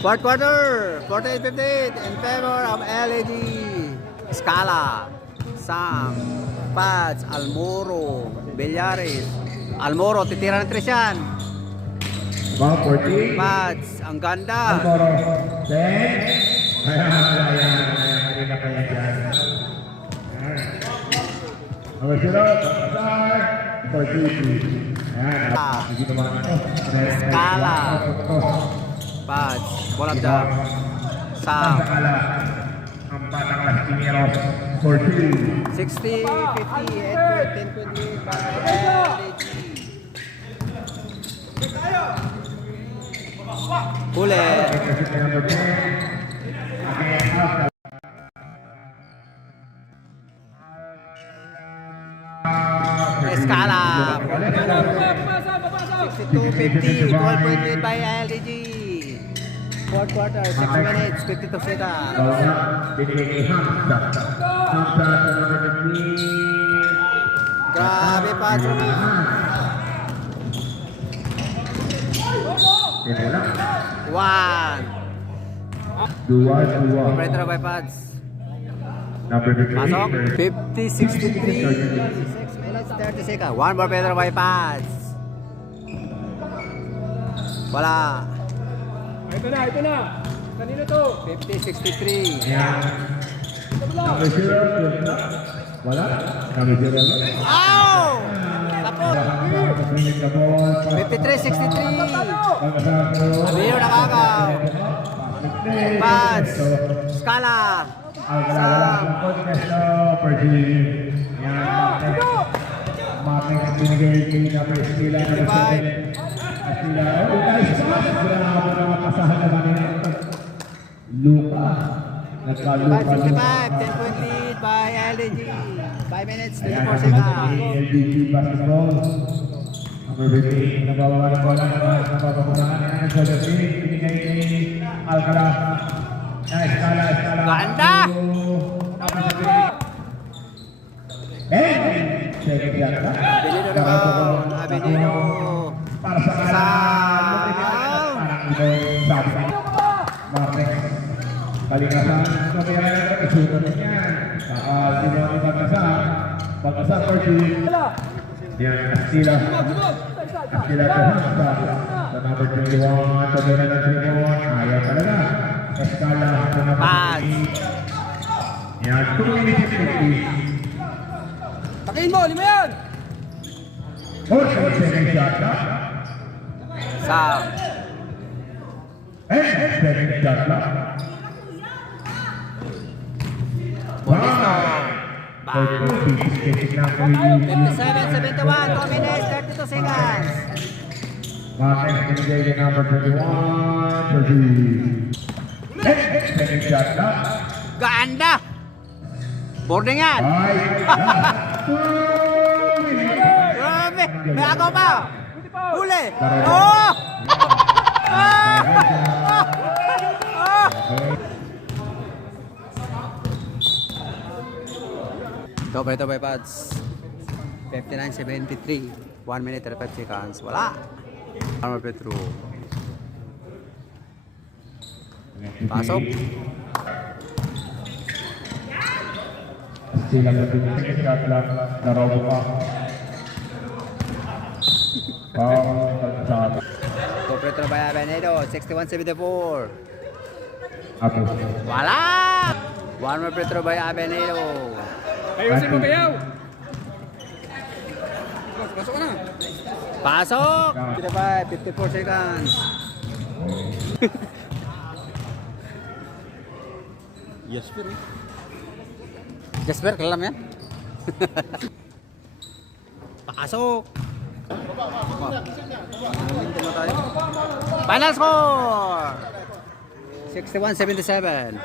Fourth quarter, 48-58 in favor of LED. Scala, Sam, Pads, Almoro, Villares. Almoro, titira ng 3 yan. About 14. Pads, ang ganda. Almoro. 10. Ayan. Hindi na kaya dyan. Number 0. Start. For 3. Ayan. Hindi naman ito. Scala. Pads, bola dyan. Sam. Ang batang Las Piñeros. For 3. 60, 50, 10-28 by LED. Huli. Escala. 62-50, 12.8 by LDG. Fourth quarter, 6 minutes, 52 seconds. Grabe pa, Jimmy. One. Dua. Operator by pads. Number 3. Pasok. 50-63. 6 minutes, 30 seconds. One more operator by pads. Wala. Ito na. Kanino to? 50-63. Number 0. Wala. Number 0. Ow! Tapos. 53-63. Abiro nakakaw. Pads. Scala. Sam. Luka. Nagkaluka 5:55, 10-point lead by LDG. 5 minutes, 24 seconds. LDG basketball. Number 15, nababawa ng bola, nababakumahan sa dating, binigay kay Alcala. Escala. Ganda! Second shot na. Benino naman, Benino. Para sa Sam. parang ibang sabi ni Martin. Kalikasan, sabihan na isunan na yan. Sino ang Pagkasa for yan, Astila Tehasa sa number 21, sabihan na 3-1, ayaw talaga. Escala sa number Pass. 8. Yan, 2 minutes 50. Takihin mo, lima yan! Second shot na. Sam. Second shot na. Bonisto. Bang. 57-71, 57-71, 2 minutes, 32 seconds. Martin binigay kay number 21, 30. Second shot na. Ganda! Boarding yan! Grabe! May agaw pa! Huli! Oh! Ito by pads. 59-73. 1 minute 35 seconds. Wala! Armor Petro. Pasok. Sila na din second shot lang. Narobo pa. Pang-kalsada. Ito Petro by Avenado. 61-74. Ako. Wala! One more Petro by Avenado. Ayusin mo, Bayaw! Pasok ka na! Pasok! 54 seconds. Jasper eh. Jasper, kalam yan? Pasok! Final score! 61-77.